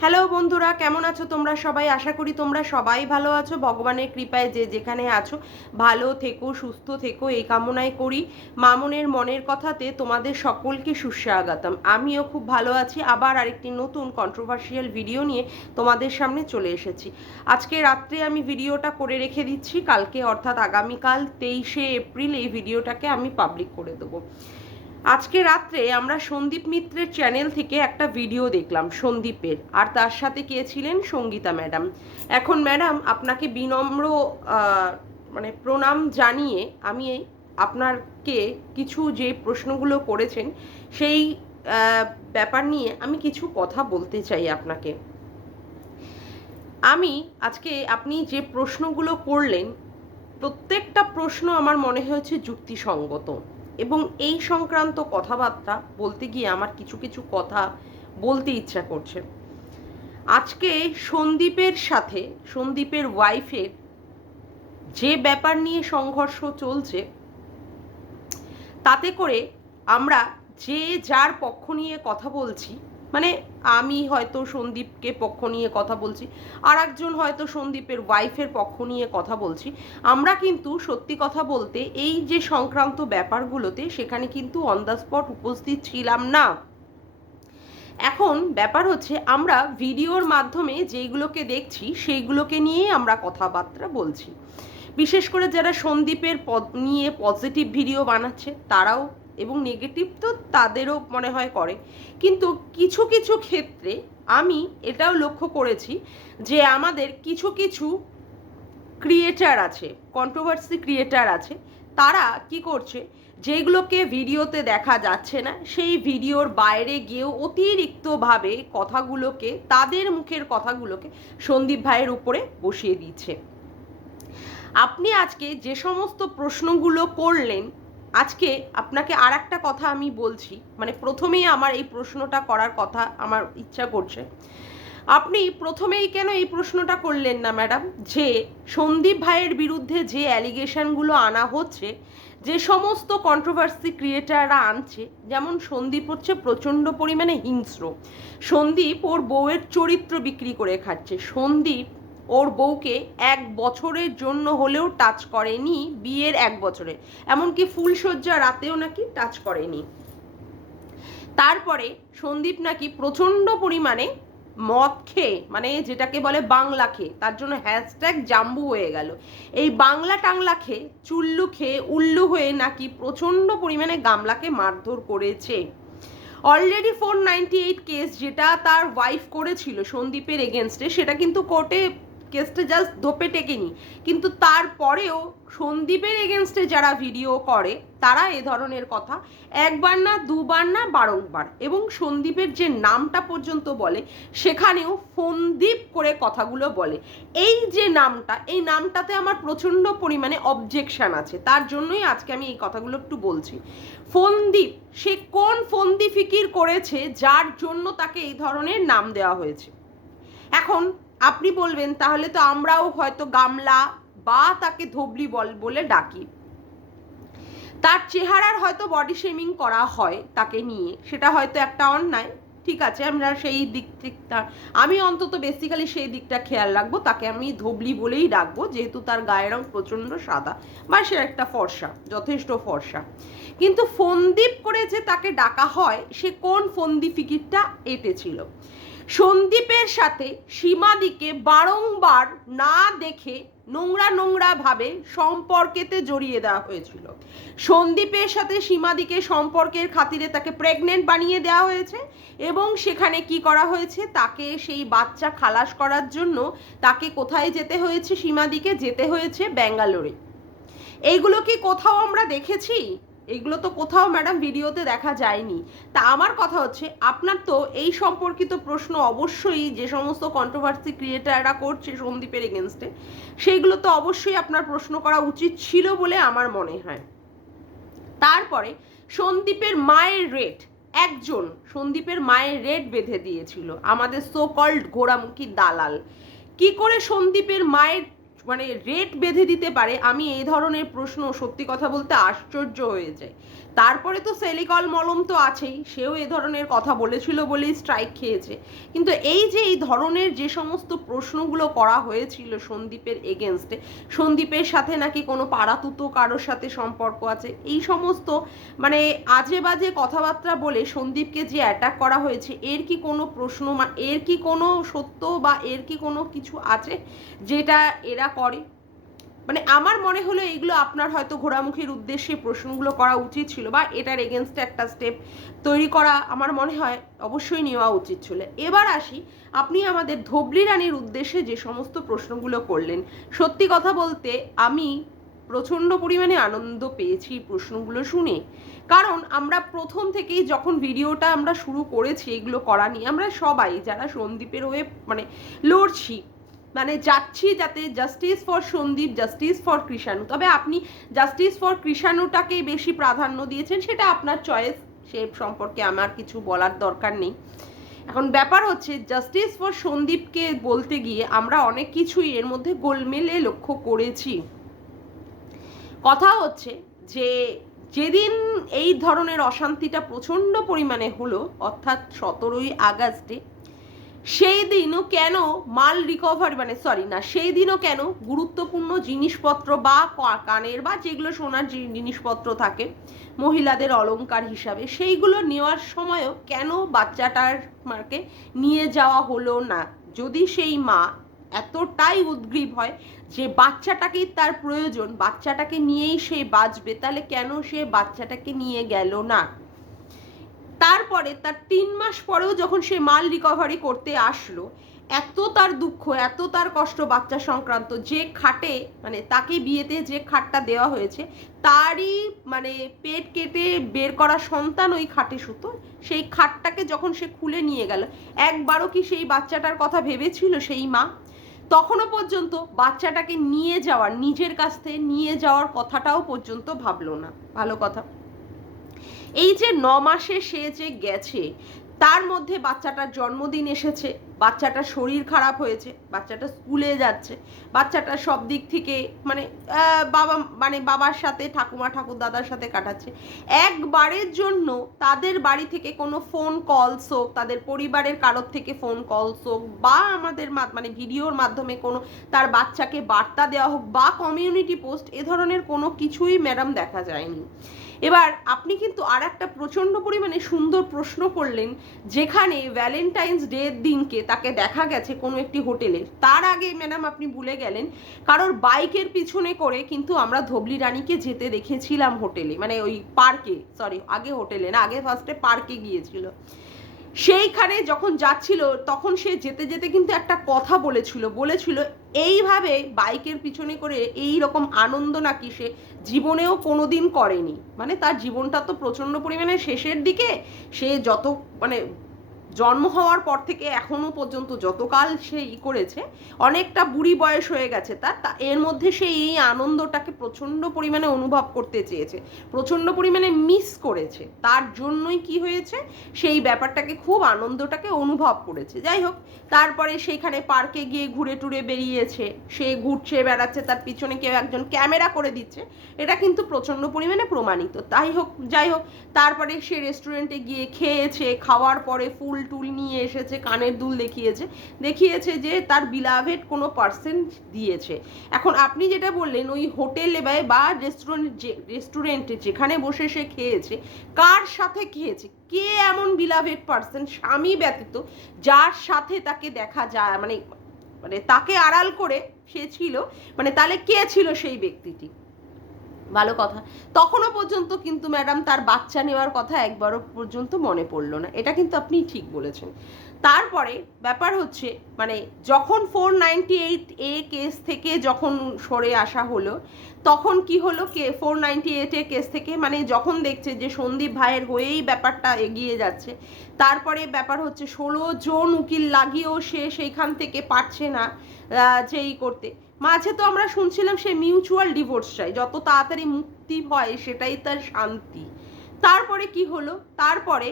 Hello বন্ধুরা, কেমন আছো তোমরা সবাই? আশা করি তোমরা সবাই ভালো আছো। ভগবানের কৃপায় যে যেখানে আছো ভালো থেকো, সুস্থ থেকো, এই কামনাই করি। মামনের মনের কথাতে তোমাদের সকলকে সুস্বাগতম। আমিও খুব ভালো আছি। আবার আরেকটি নতুন কন্ট্রোভার্সিয়াল ভিডিও নিয়ে তোমাদের সামনে চলে এসেছি। আজকে রাত্রে আমি ভিডিওটা করে রেখে দিচ্ছি, কালকে অর্থাৎ আগামীকাল 23শে এপ্রিল এই ভিডিওটাকে আমি পাবলিক করে দেবো। আজকে রাত্রে আমরা সন্দীপ মিত্রের চ্যানেল থেকে একটা ভিডিও দেখলাম সন্দীপের, আর তার সাথে কে ছিলেন? সঙ্গীতা ম্যাডাম। এখন ম্যাডাম আপনাকে বিনম্র প্রণাম জানিয়ে আমি আপনাকে কিছু যে প্রশ্নগুলো করেছেন সেই ব্যাপার নিয়ে আমি কিছু কথা বলতে চাই আপনাকে। আমি আজকে আপনি যে প্রশ্নগুলো করলেন প্রত্যেকটা প্রশ্ন আমার মনে হয়েছে যুক্তিসঙ্গত, এবং এই সংক্রান্ত কথাবার্তা বলতে গিয়ে আমার কিছু কিছু কথা বলতে ইচ্ছা করছে। আজকে সন্দীপের সাথে সন্দীপের ওয়াইফের যে ব্যাপার নিয়ে সংঘর্ষ চলছে, তাতে করে আমরা যে যার পক্ষ নিয়ে কথা বলছি, মানে আমি হয়তো সন্দীপকে পক্ষ নিয়ে কথা বলছি, আর একজন হয়তো সন্দীপের ওয়াইফের পক্ষ নিয়ে কথা বলছি, আমরা কিন্তু সত্যি কথা বলতে এই যে সংক্রান্ত ব্যাপারগুলোতে সেখানে কিন্তু অন দ্য স্পট উপস্থিত ছিলাম না। এখন ব্যাপার হচ্ছে আমরা ভিডিওর মাধ্যমে যেইগুলোকে দেখছি সেইগুলোকে নিয়েই আমরা কথাবার্তা বলছি। বিশেষ করে যারা সন্দীপের নিয়ে পজিটিভ ভিডিও বানাচ্ছে তারাও, এবং নেগেটিভ তো তাদেরও মনে হয় করে, কিন্তু কিছু কিছু ক্ষেত্রে আমি এটাও লক্ষ্য করেছি যে আমাদের কিছু কিছু ক্রিয়েটার আছে, কন্ট্রোভার্সি ক্রিয়েটার আছে, তারা কি করছে, যেগুলোকে ভিডিওতে দেখা যাচ্ছে না সেই ভিডিওর বাইরে গিয়েও অতিরিক্তভাবে কথাগুলোকে, তাদের মুখের কথাগুলোকে সন্দীপ ভাইয়ের উপরে বসিয়ে দিচ্ছে। আপনি আজকে যে সমস্ত প্রশ্নগুলো করলেন, আজকে আপনাকে আর একটা কথা আমি বলছি, মানে প্রথমেই আমার এই প্রশ্নটা করার কথা আমার ইচ্ছা করছে। আপনি প্রথমেই কেন এই প্রশ্নটা করলেন না ম্যাডাম, যে সন্দীপ ভাইয়ের বিরুদ্ধে যে অ্যালিগেশনগুলো আনা হচ্ছে, যে সমস্ত কন্ট্রোভার্সি ক্রিয়েটাররা আনছে, যেমন সন্দীপ হচ্ছে প্রচণ্ড পরিমাণে হিংস্র, সন্দীপ ওর বউয়ের চরিত্র বিক্রি করে খাচ্ছে, সন্দীপ ওর বউকে 1 বছরের জন্য হলেও টাচ করেনি, বিয়ের 1 বছরে, এমনকি ফুলশয্যা রাতেও নাকি টাচ করেনি। তারপরে সন্দীপ নাকি প্রচণ্ড পরিমাণে মদ খেয়ে, মানে যেটাকে বলে বাংলা খেয়ে, তার জন্য হ্যাশট্যাগ জাম্বু হয়ে গেল, এই বাংলা টাংলা খেয়ে, চুল্লু খেয়ে উল্লু হয়ে নাকি প্রচণ্ড পরিমাণে গামলাকে মারধর করেছে। অলরেডি 498 কেস যেটা তার ওয়াইফ করেছিল সন্দীপের এগেনস্টে, সেটা কিন্তু কোর্টে কেসটা জাস্ট ধোপে টেকেনি, কিন্তু তারপরেও সন্দীপের এগেনস্টে যারা ভিডিও করে তারা এ ধরনের কথা একবার না, দুবার না, বারংবার, এবং সন্দীপের যে নামটা পর্যন্ত বলে সেখানেও ফন্দীপ করে কথাগুলো বলে। এই যে নামটা, এই নামটাতে আমার প্রচণ্ড পরিমাণে অবজেকশন আছে, তার জন্যই আজকে আমি এই কথাগুলো একটু বলছি। ফন্দীপ, সে কোন ফন্দি ফিকির করেছে যার জন্য তাকে এই ধরনের নাম দেওয়া হয়েছে? এখন আপনি বলবেন তাহলে তো আমরাও হয়তো গামলা বা তাকে ধবলি বলে ডাকি, তার চেহারার হয়তো বডি শেমিং করা হয় তাকে নিয়ে, সেটা হয়তো একটা অন্যায়, ঠিক আছে, আমরা সেই দিক থেকে আমি অন্তত বেসিক্যালি সেই দিকটা খেয়াল রাখবো, তাকে আমি ধবলি বলেই ডাকবো, যেহেতু তার গায়ের রং প্রচণ্ড সাদা বা সে একটা ফর্সা, যথেষ্ট ফর্সা। কিন্তু ফন্দীপ করে যে তাকে ডাকা হয়, সে কোন ফন্দি ফিকিরটা এঁটেছিল? সন্দীপের সাথে সীমাদিকে বারংবার না দেখে নোংরা ভাবে সম্পর্কেতে জড়িয়ে দেওয়া হয়েছিল। সন্দীপের সাথে সীমাদিকে সম্পর্কের খাতিরে তাকে প্রেগনেন্ট বানিয়ে দেওয়া হয়েছে, এবং সেখানে কি করা হয়েছে, তাকে সেই বাচ্চা খালাস করার জন্য তাকে কোথায় যেতে হয়েছে? সীমাদিকে যেতে হয়েছে ব্যাঙ্গালোরে। এইগুলো কি কোথাও আমরা দেখেছি? এগুলো তো কোথাও ম্যাডাম ভিডিওতে দেখা যায়নি। তা আমার কথা হচ্ছে, আপনার তো এই সম্পর্কিত প্রশ্ন অবশ্যই যে সমস্ত কন্ট্রোভার্সি ক্রিয়েটাররা করছে সন্দীপের এগেনস্টে, সেইগুলো তো অবশ্যই আপনার প্রশ্ন করা উচিত ছিল বলে আমার মনে হয়। তারপরে সন্দীপের মায়ের রেট, একজন সন্দীপের মায়ের রেট বেঁধে দিয়েছিল আমাদের সো কল্ড ঘোড়ামুখী দালাল। কি করে সন্দীপের মায়ের রেট বেঁধে দিতে পারে, আমি এই ধরনের প্রশ্ন সত্যি কথা বলতে আশ্চর্য হয়ে যাই। তারপরে তো সেলিকল মলম তো আছেই, সেও এ ধরনের কথা বলেছিল বলেই স্ট্রাইক খেয়েছে। কিন্তু এই যে এই ধরনের যে সমস্ত প্রশ্নগুলো করা হয়েছিল সন্দীপের এগেনস্টে, সন্দীপের সাথে নাকি কোনো পাড়াতুতো কারোর সাথে সম্পর্ক আছে, এই সমস্ত মানে আজে বাজে কথাবার্তা বলে সন্দীপকে যে অ্যাটাক করা হয়েছে, এর কি কোনো প্রশ্ন, এর কি কোনো সত্য বা এর কি কোনো কিছু আছে যেটা এরা করে? মানে আমার মনে হলো এইগুলো আপনার হয়তো ঘোরামুখীর উদ্দেশ্যে প্রশ্নগুলো করা উচিত ছিল, বা এটার এগেনস্টে একটা স্টেপ তৈরি করা আমার মনে হয় অবশ্যই নেওয়া উচিত ছিল। এবার আসি, আপনি আমাদের ধবলি রানীর উদ্দেশ্যে যে সমস্ত প্রশ্নগুলো করলেন, সত্যি কথা বলতে আমি প্রচণ্ড পরিমাণে আনন্দ পেয়েছি প্রশ্নগুলো শুনে। কারণ আমরা প্রথম থেকেই যখন ভিডিওটা আমরা শুরু করেছি এগুলো করা নিয়ে, আমরা সবাই যারা সন্দীপের হয়ে মানে লড়ছি, মানে যাচ্ছি যাতে justice for Sandeep, justice for Krishanu. তবে আপনি জাস্টিস ফর কৃষাণুটাকেই বেশি প্রাধান্য দিয়েছেন, সেটা আপনার চয়েস, সে সম্পর্কে আমার কিছু বলার দরকার নেই। এখন ব্যাপার হচ্ছে জাস্টিস ফর সন্দীপকে বলতে গিয়ে আমরা অনেক কিছুই এর মধ্যে গোলমেলে লক্ষ্য করেছি। কথা হচ্ছে যে যেদিন এই ধরনের অশান্তিটা প্রচণ্ড পরিমাণে হলো, অর্থাৎ 17ই আগস্টে, সেই দিনও কেন মাল রিকভারি, মানে সরি না, সেই দিনও কেন গুরুত্বপূর্ণ জিনিসপত্র বা কানের বা যেগুলো সোনার জিনিসপত্র থাকে মহিলাদের অলংকার হিসাবে, সেইগুলো নেওয়ার সময়ও কেন বাচ্চাটার মাকে নিয়ে যাওয়া হলো না? যদি সেই মা এতটাই উদ্গ্রীব হয় যে বাচ্চাটাকেই তার প্রয়োজন, বাচ্চাটাকে নিয়েই সে বাঁচবে, তাহলে কেন সে বাচ্চাটাকে নিয়ে গেল না? তারপরে তার 3 মাস পরেও যখন সে মাল রিকভারি করতে আসলো, এত তার দুঃখ, এত তার কষ্ট বাচ্চা সংক্রান্ত, যে খাটে মানে তাকে বিয়েতে যে খাটটা দেওয়া হয়েছে তারই মানে পেট কেটে বের করা সন্তান ওই খাটে শুতো, সেই খাটটাকে যখন সে খুলে নিয়ে গেল, একবারও কি সেই বাচ্চাটার কথা ভেবেছিল সেই মা? তখনও পর্যন্ত বাচ্চাটাকে নিয়ে যাওয়ার, নিজের কাছ থেকে নিয়ে যাওয়ার কথাটাও পর্যন্ত ভাবলো না। ভালো কথা, এই যে 9 মাসে সে যে গেছে, তার মধ্যে বাচ্চাটার জন্মদিন এসেছে, বাচ্চাটার শরীর খারাপ হয়েছে, বাচ্চাটা স্কুলে যাচ্ছে, বাচ্চাটা সব দিক থেকে মানে বাবার সাথে, ঠাকুমা ঠাকুরদাদার সাথে কাটাচ্ছে। একবারের জন্য তাদের বাড়ি থেকে কোনো ফোন কলস হোক, তাদের পরিবারের কারোর থেকে ফোন কলস হোক, বা আমাদের মানে ভিডিওর মাধ্যমে কোনো তার বাচ্চাকে বার্তা দেওয়া হোক, বা কমিউনিটি পোস্ট, এ ধরনের কোনো কিছুই ম্যাডাম দেখা যায়নি। এবার আপনি কিন্তু আর একটা প্রচণ্ড পরিমাণে সুন্দর প্রশ্ন করলেন, যেখানে ভ্যালেন্টাইন্স ডের দিনকে তাকে দেখা গেছে কোনো একটি হোটেলে। তার আগে ম্যাডাম আপনি ভুলে গেলেন, কারোর বাইকের পিছনে করে কিন্তু আমরা ধবলি রানীকে যেতে দেখেছিলাম হোটেলে, মানে ওই পার্কে, সরি আগে হোটেলে না, আগে ফার্স্টে পার্কে গিয়েছিল। সেইখানে যখন যাচ্ছিল তখন সে যেতে যেতে কিন্তু একটা কথা বলেছিল এইভাবে বাইকের পিছনে করে এই রকম আনন্দ নাকি সে জীবনেও কোনোদিন করেনি। মানে তার জীবনটা তো প্রচণ্ড পরিমাণে শেষের দিকে, সে যত মানে জন্ম হওয়ার পর থেকে এখনো পর্যন্ত যতকাল সে করেছে, অনেকটা বুড়ি বয়স হয়ে গেছে তার, এর মধ্যে সে এই আনন্দটাকে প্রচণ্ড পরিমাণে অনুভব করতে চেয়েছে, প্রচণ্ড পরিমাণে মিস করেছে। তার জন্যই কি হয়েছে, সেই ব্যাপারটাকে খুব আনন্দটাকে অনুভব করেছে। যাই হোক, তারপরে সেইখানে পার্কে গিয়ে ঘুরে টুরে বেরিয়েছে, সে ঘুরছে বেড়াচ্ছে, তার পিছনে কেউ একজন ক্যামেরা করে দিচ্ছে, এটা কিন্তু প্রচণ্ড পরিমাণে প্রমাণিত। যাই হোক, তারপরে সে রেস্টুরেন্টে গিয়ে খেয়েছে, খাওয়ার পরে ফুল টুল নিয়ে এসেছে, কানের দুল দেখিয়েছে যে তার বিলাভেড কোনো পার্সন দিয়েছে। এখন আপনি যেটা বললেন ওই হোটেলে বা রেস্টুরেন্টে যেখানে বসে সে খেয়েছে, কার সাথে খেয়েছে, কে এমন বিলাভেড পার্সন স্বামী ব্যতীত যার সাথে তাকে দেখা যায়, মানে তাকে আড়াল করে সে ছিল, মানে তাহলে কে ছিল সেই ব্যক্তিটি? ভালো কথা, তখনও পর্যন্ত কিন্তু ম্যাডাম তার বাচ্চা নেওয়ার কথা একবারও পর্যন্ত মনে পড়লো না, এটা কিন্তু আপনি ঠিক বলেছেন। তারপরে ব্যাপার হচ্ছে মানে যখন 498A কেস থেকে যখন সরে আসা হলো, তখন কি হলো, 498 কেস থেকে মানে যখন দেখছে যে সন্দীপ ভাইয়ের হয়েই ব্যাপারটা এগিয়ে যাচ্ছে, তারপরে ব্যাপার হচ্ছে 16 জন উকিল লাগিয়েও সে সেইখান থেকে পারছে না যেই করতে। মাঝে তো আমরা শুনছিলাম সে মিউচুয়াল ডিভোর্স চাই, যত তাড়াতাড়ি মুক্তি হয় সেটাই তার শান্তি। তারপরে কি হলো, তারপরে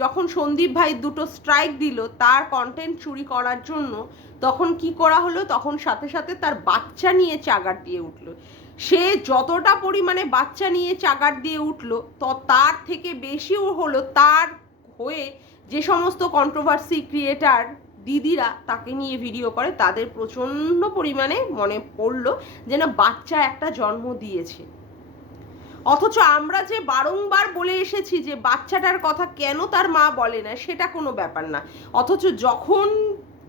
যখন সন্দীপ ভাই দুটো স্ট্রাইক দিল তার কন্টেন্ট চুরি করার জন্য, তখন কি করা হলো, তখন সাথে সাথে তার বাচ্চা নিয়ে চাগার দিয়ে উঠলো। সে যতটা পরিমাণে বাচ্চা নিয়ে চাগার দিয়ে উঠলো, তো তার থেকে বেশিও হলো তার হয়ে যে সমস্ত কন্ট্রোভার্সি ক্রিয়েটার দিদিরা তাকে নিয়ে ভিডিও করে, তাদের প্রচণ্ড পরিমাণে মনে পড়লো যে না, বাচ্চা একটা জন্ম দিয়েছে। অথচ আমরা যে বারংবার বলে এসেছি যে বাচ্চাটার কথা কেন তার মা বলে না, সেটা কোনো ব্যাপার না। অথচ যখন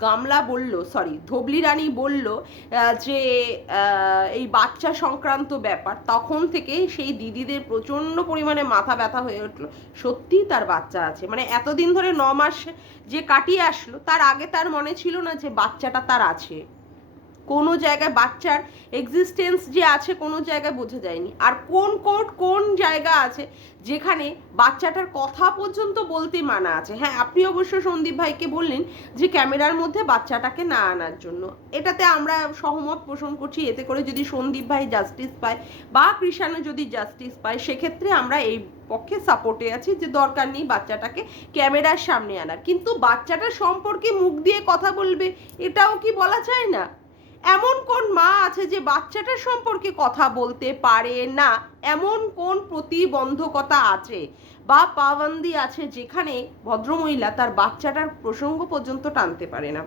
গামলা বলল, সরি ধবলি রানী বলল যে এই বাচ্চা সংক্রান্ত ব্যাপার, তখন থেকে সেই দিদিদের প্রচণ্ড পরিমাণে মাথা ব্যথা হয়ে উঠলো। সত্যিই তার বাচ্চা আছে, মানে এতদিন ধরে 9 মাস যে কাটিয়ে আসলো, তার আগে তার মনে ছিল না যে বাচ্চাটা তার আছে। কোনো জায়গায় বাচ্চার এক্সিস্টেন্স যে আছে কোনো জায়গায় বোঝা যায়নি। আর কোন কোর্ট কোন জায়গা আছে যেখানে বাচ্চাটার কথা পর্যন্ত বলতে মানা আছে। হ্যাঁ, আপনি অবশ্য সন্দীপ ভাইকে বললেন যে ক্যামেরার মধ্যে বাচ্চাটাকে না আনার জন্য, এটাতে আমরা সহমত পোষণ করছি। এতে করে যদি সন্দীপ ভাই জাস্টিস পায় বা কৃষাণু যদি জাস্টিস পায়, সেক্ষেত্রে আমরা এই পক্ষে সাপোর্টে আছি যে দরকার নেই বাচ্চাটাকে ক্যামেরার সামনে আনার। কিন্তু বাচ্চাটার সম্পর্কে মুখ দিয়ে কথা বলবে, এটাও কি বলা যায় না? এমন কোন মা আছে যে বাচ্চাটার সম্পর্কে কথা বলতে পারে না? এমন কোন প্রতিবন্ধকতা আছে বা পাবন্দি আছে যেখানে ভদ্রমহিলা তার বাচ্চাটার প্রসঙ্গ পর্যন্ত টানতে পারে না?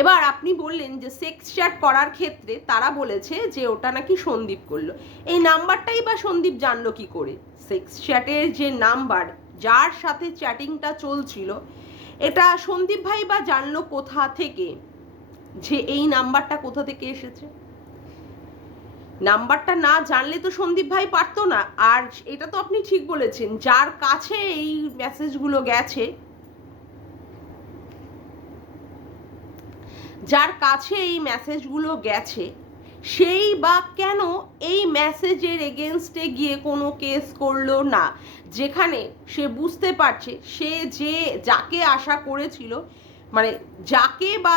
এবার আপনি বললেন যে সেক্স চ্যাট করার ক্ষেত্রে তারা বলেছে যে ওটা নাকি সন্দীপ করলো। এই নাম্বারটাই বা সন্দীপ জানলো কি করে? সেক্স চ্যাটের যে নাম্বার, যার সাথে চ্যাটিংটা চলছিল, এটা সন্দীপ ভাই বা জানলো কোথা থেকে যে এই নাম্বারটা কোথা থেকে এসেছে? নাম্বারটা না জানলে তো সন্দীপ ভাই পারতো না। আর এটা তো আপনি ঠিক বলেছেন, যার কাছে এই মেসেজগুলো গেছে, যার কাছে এই মেসেজগুলো গেছে, সেই বা কেন এই মেসেজের এগেনস্টে গিয়ে কোনো কেস করলো না, যেখানে সে বুঝতে পারছে সে যে যাকে আশা করেছিল, মানে যাকে বা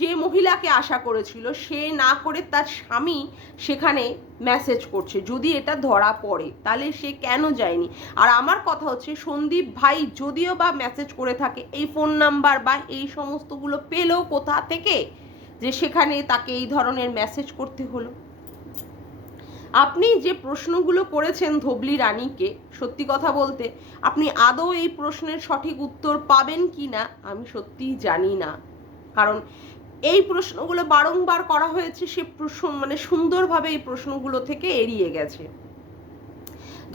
যে মহিলাকে আশা করেছিল, সে না করে তার স্বামী সেখানে মেসেজ করছে। যদি এটা ধরা পড়ে তাহলে সে কেন যায়নি? আর আমার কথা হচ্ছে, সন্দীপ ভাই যদিও বা মেসেজ করে থাকে, এই ফোন নাম্বার বা এই সমস্তগুলো পেলো কোথা থেকে যে সেখানে তাকে এই ধরনের মেসেজ করতে হলো? আপনি যে প্রশ্নগুলো করেছেন ধবলি রানীকে, সত্যি কথা বলতে আপনি আদৌ এই প্রশ্নের সঠিক উত্তর পাবেন কি না আমি সত্যিই জানি না। কারণ এই প্রশ্নগুলো বারংবার করা হয়েছে, সে প্রশ্ন মানে সুন্দরভাবে এই প্রশ্নগুলো থেকে এড়িয়ে গেছে।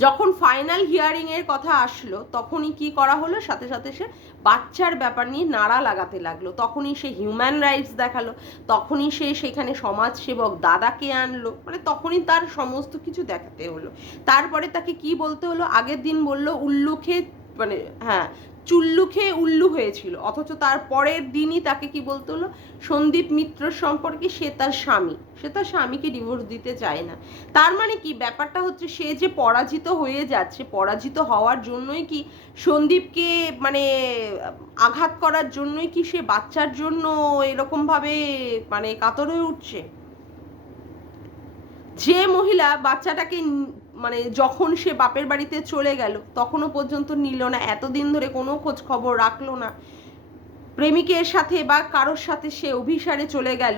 যখন ফাইনাল হিয়ারিং এর কথা আসলো, তখনই কি করা হলো, সাথে সাথে সে বাচ্চার ব্যাপার নিয়ে নাড়া লাগাতে লাগলো। তখনই সে হিউম্যান রাইটস দেখালো, তখনই সে সেখানে সমাজসেবক দাদাকে আনলো, মানে তখনই তার সমস্ত কিছু দেখাতে হলো। তারপরে তাকে কি বলতে হলো? আগের দিন বললো উল্লু খেয়ে, মানে হ্যাঁ, চুল্লু খেয়ে উল্লু হয়েছিল। অথচ তার পরের দিনই তাকে কি বলতে হলো? সন্দীপ মিত্র সম্পর্কে সে তার স্বামী, সে তার স্বামীকে ডিভোর্স দিতে চায় না। তার মানে কি, ব্যাপারটা হচ্ছে সে যে পরাজিত হয়ে যাচ্ছে, পরাজিত হওয়ার জন্যই কি সন্দীপকে মানে আঘাত করার জন্যই কি সে বাচ্চার জন্য এরকমভাবে মানে কাতর হয়ে উঠছে? যে মহিলা বাচ্চাটাকে মানে যখন সে বাপের বাড়িতে চলে গেল তখনও পর্যন্ত নিল না, এতদিন ধরে কোনো খোঁজ খবর রাখলো না, প্রেমিকের সাথে বা কারোর সাথে সে অভিসারে চলে গেল,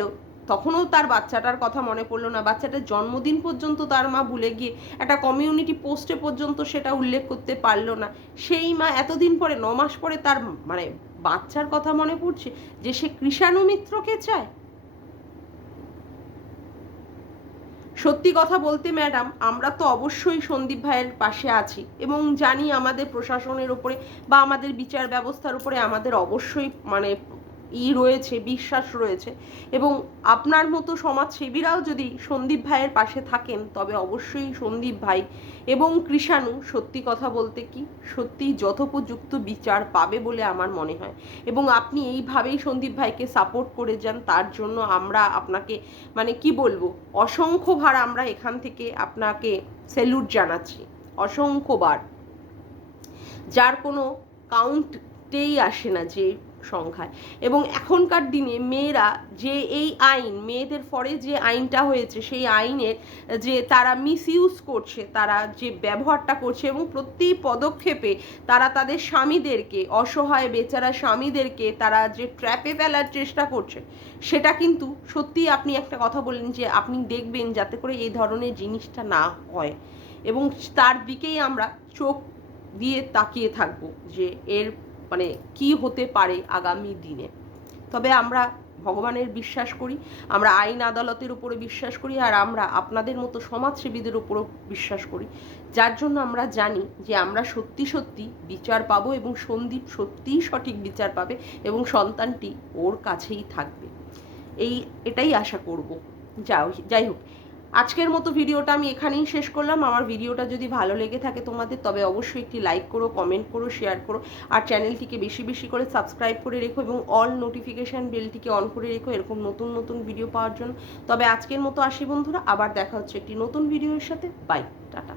তখনও তার বাচ্চাটার কথা মনে পড়লো না। বাচ্চাটার জন্মদিন পর্যন্ত তার মা ভুলে গিয়ে একটা কমিউনিটি পোস্টে পর্যন্ত সেটা উল্লেখ করতে পারলো না। সেই মা এতদিন পরে, 9 মাস পরে তার মানে বাচ্চার কথা মনে পড়ছে যে সে কৃষাণু মিত্রকে চায়। সত্যি কথা বলতে ম্যাডাম, আমরা তো অবশ্যই সন্দীপ ভাইয়ের পাশে আছি এবং জানি আমাদের প্রশাসনের উপরে বা আমাদের বিচার ব্যবস্থার উপরে আমাদের অবশ্যই মানে রয়েছে, বিশ্বাস রয়েছে। এবং আপনার মতো সমাজসেবীরাও যদি সন্দীপ ভাইয়ের পাশে থাকেন, তবে অবশ্যই সন্দীপ ভাই এবং কৃষাণু সত্যি কথা বলতে কি সত্যি যথোপযুক্ত বিচার পাবে বলে আমার মনে হয়। এবং আপনি এইভাবেই সন্দীপ ভাইকে সাপোর্ট করে যান, তার জন্য আমরা আপনাকে মানে কি বলবো, অসংখ্যবার আমরা এখান থেকে আপনাকে স্যালুট জানাচ্ছি, অসংখ্যবার, যার কোনো কাউন্টেই আসে না যে সংখ্যায়। এবং এখনকার দিনে মেয়েরা যে এই আইন, মেয়েদের ফরে যে আইনটা হয়েছে, সেই আইনের যে তারা মিসইউজ করছে, তারা যে ব্যবহারটা করছে এবং প্রতি পদক্ষেপে তারা তাদের স্বামীদেরকে, অসহায় বেচারা স্বামীদেরকে তারা যে ট্র্যাপে ফেলার চেষ্টা করছে, সেটা কিন্তু সত্যি আপনি একটা কথা বললেন যে আপনি দেখবেন যাতে করে এই ধরনের জিনিসটা না হয়, এবং তার দিকেই আমরা চোখ দিয়ে তাকিয়ে থাকবো যে এর মানে কি হতে পারে আগামী দিনে। তবে আমরা ভগবানের বিশ্বাস করি, আমরা আইন আদালতের উপরে বিশ্বাস করি, আর আমরা আপনাদের মতো সমাজসেবীদের উপরও বিশ্বাস করি, যার জন্য আমরা জানি যে আমরা সত্যি সত্যি বিচার পাবো এবং সন্দীপ সত্যিই সঠিক বিচার পাবে এবং সন্তানটি ওর কাছেই থাকবে, এটাই আশা করব। যাই হোক, আজকের মতো ভিডিওটা আমি এখানেই শেষ করলাম। আমার ভিডিওটা যদি ভালো লেগে থাকে তোমাদের, তবে অবশ্যই একটি লাইক করো, কমেন্ট করো, শেয়ার করো, আর চ্যানেলটিকে বেশি বেশি করে সাবস্ক্রাইব করে রেখো এবং অল নোটিফিকেশান বেলটিকে অন করে রেখো এরকম নতুন নতুন ভিডিও পাওয়ার জন্য। তবে আজকের মতো আসি বন্ধুরা, আবার দেখা হচ্ছে একটি নতুন ভিডিওর সাথে। Bye, tata.